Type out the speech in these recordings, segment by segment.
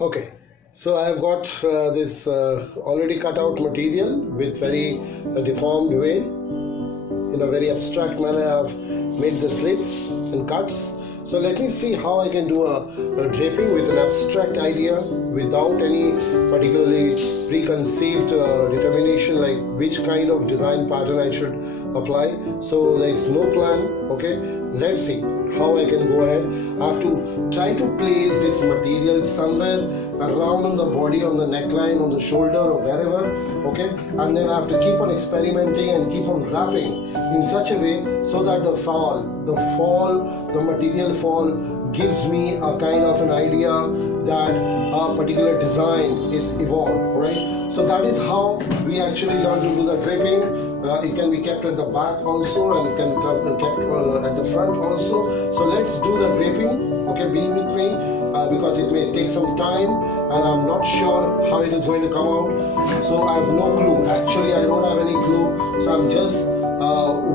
Okay, so I have got this already cut out material with very deformed way. In a very abstract manner, I have made the slits and cuts. So let me see how I can do a draping with an abstract idea without any particularly preconceived determination like which kind of design pattern I should apply. So there is no plan. Okay, let's see how I can go ahead. I have to try to place this material somewhere around on the body, on the neckline, on the shoulder or wherever. Okay, and then I have to keep on experimenting and keep on wrapping in such a way so that the material fall gives me a kind of an idea that a particular design is evolved, right? So that is how we actually learn to do the draping. It can be kept at the back also, and it can be kept at the front also. So let's do the draping. Okay, be with me because it may take some time and I'm not sure how it is going to come out. So I have no clue. Actually, I don't have any clue. So I'm just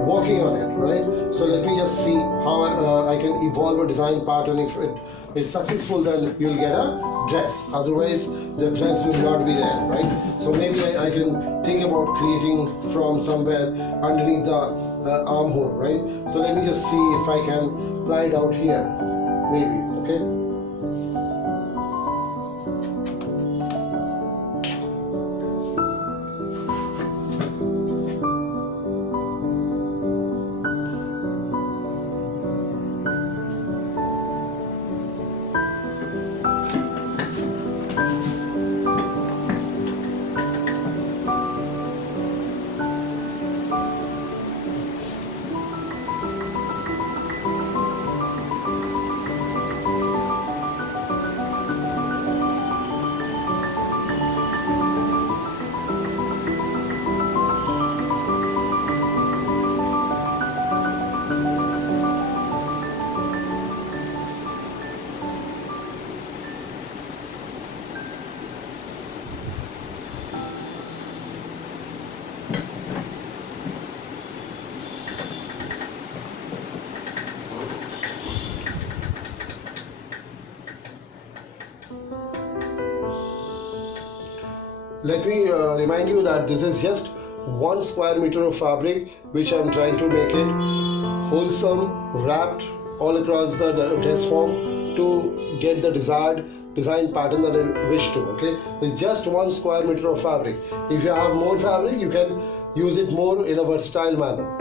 working on it, right? So let me just see how I can evolve a design pattern. If it is successful, then you'll get a dress. Otherwise, the dress will not be there, right? So maybe I can think about creating from somewhere underneath the armhole, right? So let me just see if I can apply it out here, maybe, okay? Let me remind you that this is just 1 square meter of fabric which I'm trying to make it wholesome, wrapped all across the dress form to get the desired design pattern that I wish to. Okay, it's just 1 square meter of fabric. If you have more fabric, you can use it more in a versatile manner.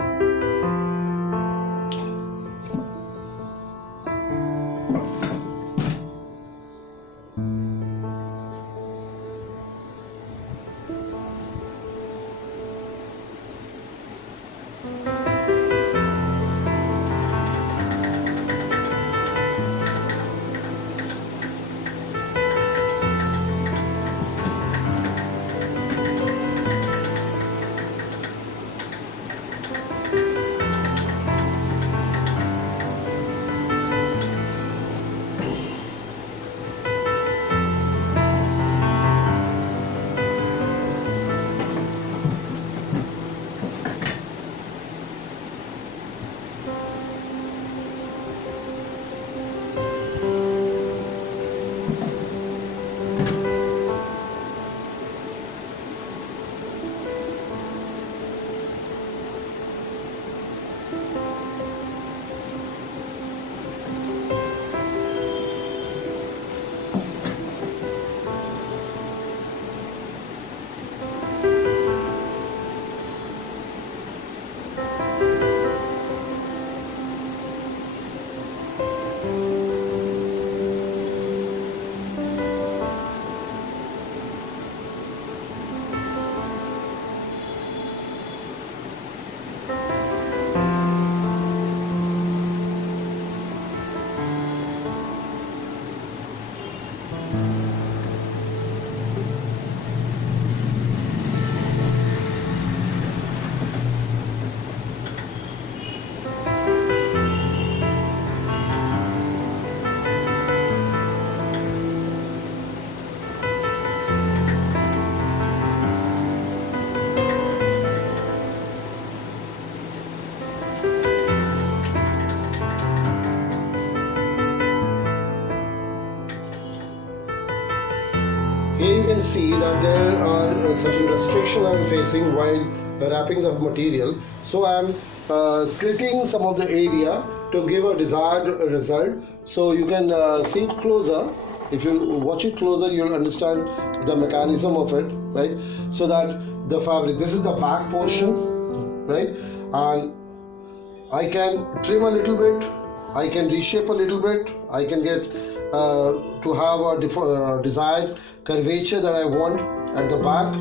here you can see that there are certain restrictions I am facing while wrapping the material. So I am slitting some of the area to give a desired result. So you can see it closer. If you watch it closer, you'll understand the mechanism of it, right? So that the fabric, this is the back portion, right? And I can trim a little bit, I can reshape a little bit, I can get to have a desired curvature that I want at the back.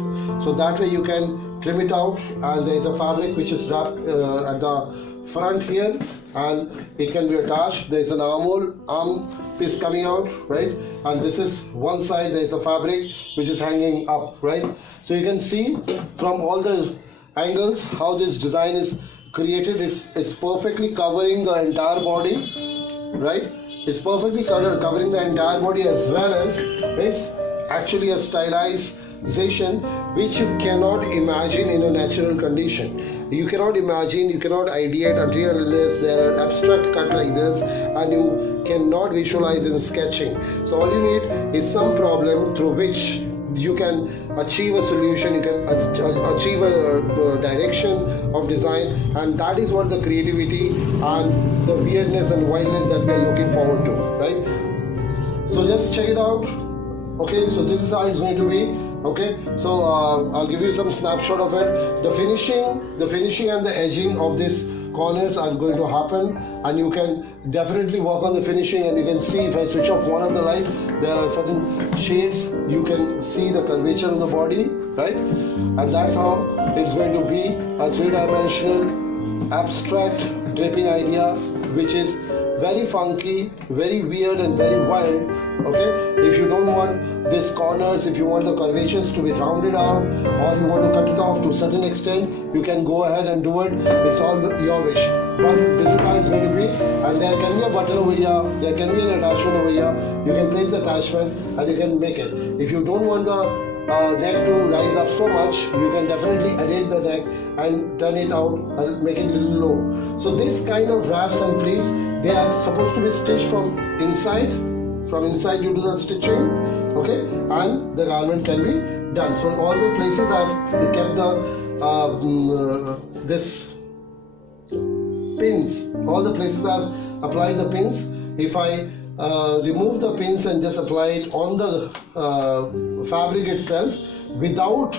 So that way you can trim it out, and there is a fabric which is wrapped at the front here, and it can be attached. There is an arm piece coming out, right? And this is one side, there is a fabric which is hanging up, right? So you can see from all the angles how this design is created. It's perfectly covering the entire body, right? It's perfectly covering the entire body, as well as it's actually a stylization which you cannot imagine in a natural condition. You cannot imagine, you cannot ideate until unless there are abstract cut like this, and you cannot visualize in sketching. So all you need is some problem through which you can achieve a solution, you can achieve a direction of design, and that is what the creativity and the weirdness and wildness that we are looking forward to, right? So just check it out. Okay, so this is how it's going to be. Okay, so I'll give you some snapshot of it. The finishing and the edging of this corners are going to happen, and you can definitely work on the finishing. And you can see, if I switch off one of the light, there are certain shades. You can see the curvature of the body, right? And that's how it's going to be a three-dimensional abstract draping idea, which is very funky, very weird, and very wild. Okay, if you don't want these corners, if you want the curvatures to be rounded out, or you want to cut it off to a certain extent, you can go ahead and do it. It's all your wish. But this is how it's going to be, and there can be a button over here, there can be an attachment over here. You can place the attachment and you can make it. If you don't want the neck to rise up so much, you can definitely edit the neck and turn it out and make it a little low. So this kind of wraps and pleats, they are supposed to be stitched from inside. From inside you do the stitching, okay, and the garment can be done. So all the places I've kept the this pins, all the places I've applied the pins. If I remove the pins and just apply it on the fabric itself without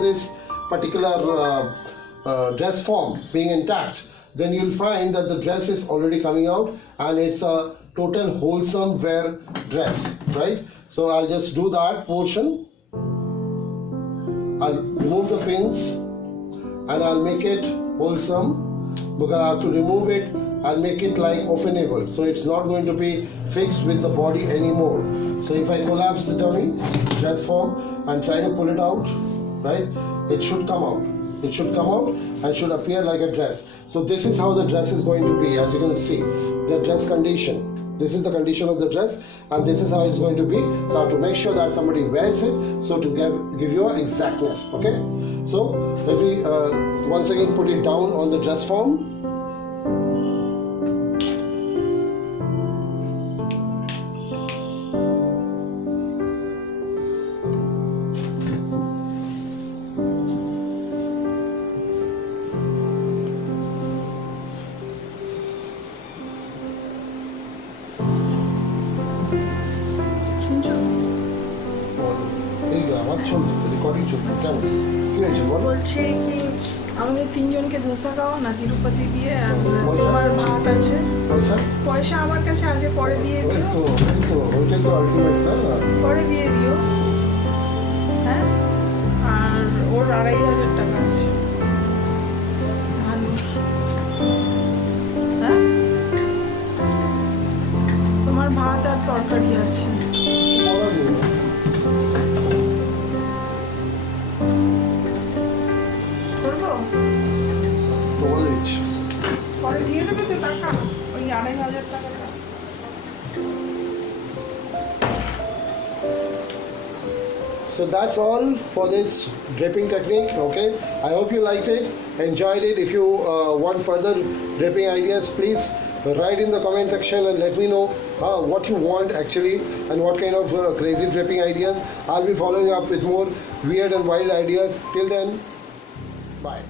this particular dress form being intact, then you'll find that the dress is already coming out, and it's a total wholesome wear dress, right? So I'll just do that portion. I'll remove the pins and I'll make it wholesome, because I have to remove it and make it like openable, so it's not going to be fixed with the body anymore. So if I collapse the dummy dress form and try to pull it out, right, it should come out. It should come out and should appear like a dress. So this is how the dress is going to be. As you can see, the dress condition. This is the condition of the dress, and this is how it's going to be. So I have to make sure that somebody wears it, so to give you an exactness. Okay, so let me once again put it down on the dress form. বলছি কি আমাদের তিনজনকে ধোসা খাওয়া না তিরুপতি দিয়ে, আর তোমার ভাত আছে, পয়সা আমার কাছে আছে, পরে দিয়ে দিও, পরে দিয়ে দিও, হ্যাঁ। আর ওর 2500 টাকা আছে, হ্যাঁ। তোমার ভাত আর তরকারি আছে। পরে দিয়ে দেবে তো টাকা, ওই 2500 টাকাটা। So that's all for this draping technique. Okay, I hope you liked it, enjoyed it. If you want further draping ideas, please write in the comment section and let me know what you want actually and what kind of crazy draping ideas. I'll be following up with more weird and wild ideas. Till then, bye.